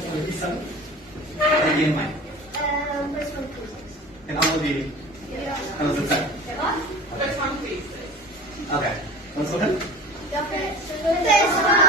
27. Again, mine. First one, two, six. And all of you. That was the set. First one, please. Okay. Once again. This one.